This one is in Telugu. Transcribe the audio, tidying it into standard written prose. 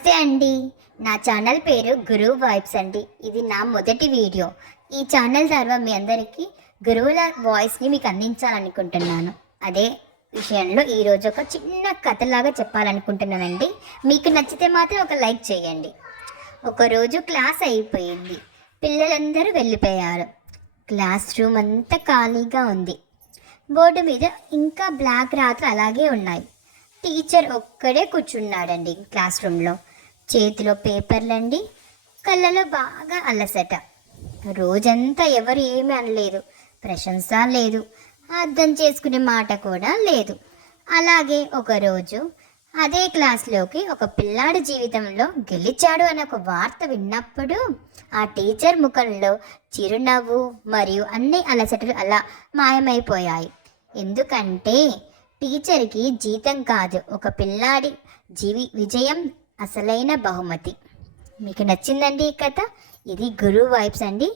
నమస్తే అండి. నా ఛానల్ పేరు గురువు వైబ్స్ అండి. ఇది నా మొదటి వీడియో. ఈ ఛానల్ ద్వారా మీ అందరికీ గురువుల వాయిస్ని మీకు అందించాలనుకుంటున్నాను. అదే విషయంలో ఈరోజు ఒక చిన్న కథలాగా చెప్పాలనుకుంటున్నానండి. మీకు నచ్చితే మాత్రం ఒక లైక్ చేయండి. ఒకరోజు క్లాస్ అయిపోయింది. పిల్లలందరూ వెళ్ళిపోయారు. క్లాస్ రూమ్ అంతా ఖాళీగా ఉంది. బోర్డు మీద ఇంకా బ్లాక్ రాత్రులు అలాగే ఉన్నాయి. టీచర్ ఒక్కడే కూర్చున్నాడండి క్లాస్ రూమ్లో. చేతిలో పేపర్లండి, కళ్ళలో బాగా అలసట. రోజంతా ఎవరు ఏమీ అనలేదు, ప్రశంస లేదు, అర్థం చేసుకునే మాట కూడా లేదు. అలాగే ఒకరోజు అదే క్లాస్లోకి ఒక పిల్లాడి జీవితంలో గెలిచాడు అనే ఒక వార్త విన్నప్పుడు ఆ టీచర్ ముఖంలో చిరునవ్వు మరియు అన్ని అలసటలు అలా మాయమైపోయాయి. ఎందుకంటే టీచర్కి జీతం కాదు, ఒక పిల్లాడి విజయం అసలైన బహుమతి. మీకు నచ్చిందండి ఈ కథ? ఇది గురువు వైబ్స్ అండి.